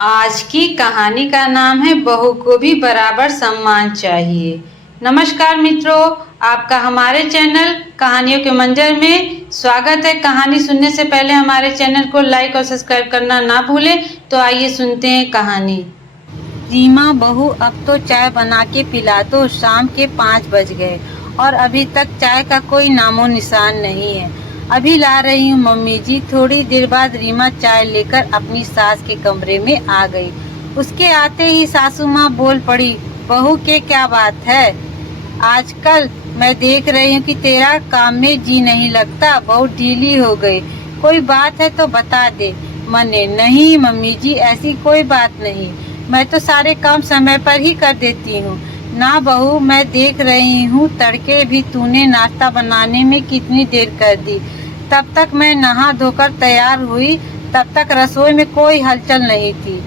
आज की कहानी का नाम है बहू को भी बराबर सम्मान चाहिए। नमस्कार मित्रों, आपका हमारे चैनल कहानियों के मंजर में स्वागत है। कहानी सुनने से पहले हमारे चैनल को लाइक और सब्सक्राइब करना ना भूलें। तो आइए सुनते हैं कहानी। रीमा बहू, अब तो चाय बना के पिला दो। शाम के 5 बज गए और अभी तक चाय का कोई नामो निशान नहीं है। अभी ला रही हूँ मम्मी जी। थोड़ी देर बाद रीमा चाय लेकर अपनी सास के कमरे में आ गई। उसके आते ही सासू माँ बोल पड़ी, बहू के क्या बात है? आजकल मैं देख रही हूँ कि तेरा काम में जी नहीं लगता, बहुत ढीली हो गई। कोई बात है तो बता दे। मने नहीं मम्मी जी, ऐसी कोई बात नहीं, मैं तो सारे काम समय पर ही कर देती हूँ ना बहू। मैं देख रही हूँ तड़के भी तूने नाश्ता बनाने में कितनी देर कर दी। तब तक मैं नहा धोकर तैयार हुई, तब तक रसोई में कोई हलचल नहीं थी।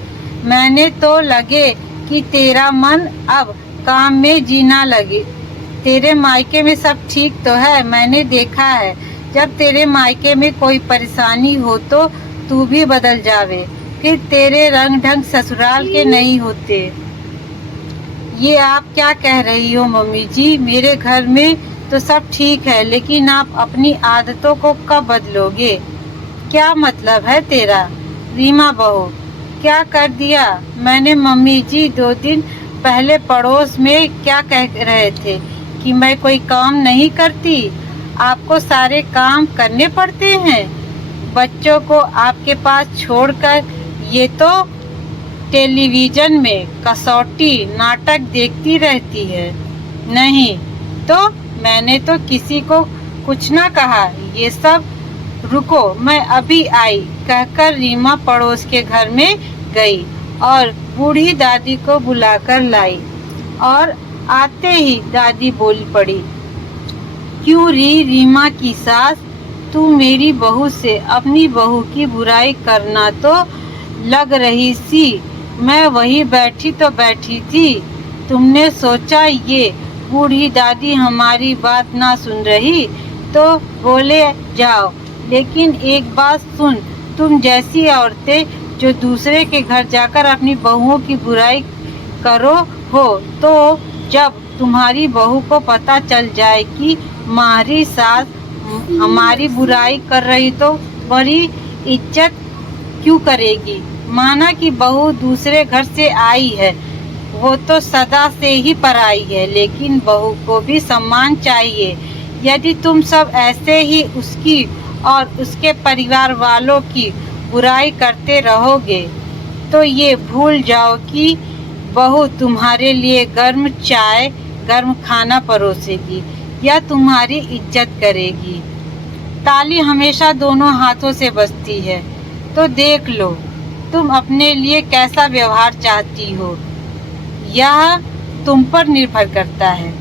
मैंने तो लगे कि तेरा मन अब काम में जीना लगे। तेरे मायके में सब ठीक तो है? मैंने देखा है जब तेरे मायके में कोई परेशानी हो तो तू भी बदल जावे, फिर तेरे रंग ढंग ससुराल के नहीं होते। ये आप क्या कह रही हो मम्मी जी? मेरे घर में तो सब ठीक है, लेकिन आप अपनी आदतों को कब बदलोगे? क्या मतलब है तेरा? रीमा बहू, क्या कर दिया मैंने? मम्मी जी 2 दिन पहले पड़ोस में क्या कह रहे थे कि मैं कोई काम नहीं करती? आपको सारे काम करने पड़ते हैं। बच्चों को आपके पास छोड़कर ये तो टेलीविजन में कसौटी नाटक देखती रहती है। नहीं तो मैंने तो किसी को कुछ ना कहा। ये सब रुको, मैं अभी आई, कहकर रीमा पड़ोस के घर में गई और बूढ़ी दादी को बुलाकर लाई। और आते ही दादी बोल पड़ी, क्यों रीमा की सास, तू मेरी बहू से अपनी बहू की बुराई करना तो लग रही सी। मैं वही बैठी तो बैठी थी, तुमने सोचा ये बूढ़ी दादी हमारी बात ना सुन रही तो बोले जाओ। लेकिन एक बात सुन, तुम जैसी औरतें जो दूसरे के घर जाकर अपनी बहुओं की बुराई करो हो, तो जब तुम्हारी बहू को पता चल जाए कि हमारी सास हमारी बुराई कर रही तो बड़ी इज्जत क्यों करेगी? माना कि बहू दूसरे घर से आई है, वो तो सदा से ही पराई है, लेकिन बहू को भी सम्मान चाहिए। यदि तुम सब ऐसे ही उसकी और उसके परिवार वालों की बुराई करते रहोगे तो ये भूल जाओ कि बहू तुम्हारे लिए गर्म चाय गर्म खाना परोसेगी या तुम्हारी इज्जत करेगी। ताली हमेशा दोनों हाथों से बजती है, तो देख लो तुम अपने लिए कैसा व्यवहार चाहती हो, यह तुम पर निर्भर करता है।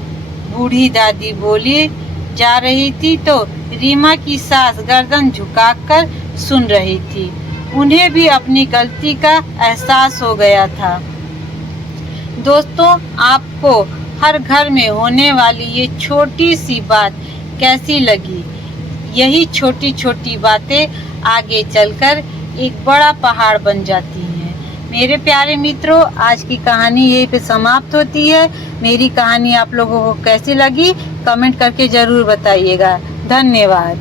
बूढ़ी दादी बोली जा रही थी तो रीमा की सास गर्दन झुकाकर सुन रही थी। उन्हें भी अपनी गलती का एहसास हो गया था। दोस्तों, आपको हर घर में होने वाली ये छोटी सी बात कैसी लगी? यही छोटी छोटी बातें आगे चलकर एक बड़ा पहाड़ बन जाती हैं। मेरे प्यारे मित्रों, आज की कहानी यहीं पे समाप्त होती है। मेरी कहानी आप लोगों को कैसी लगी कमेंट करके ज़रूर बताइएगा। धन्यवाद।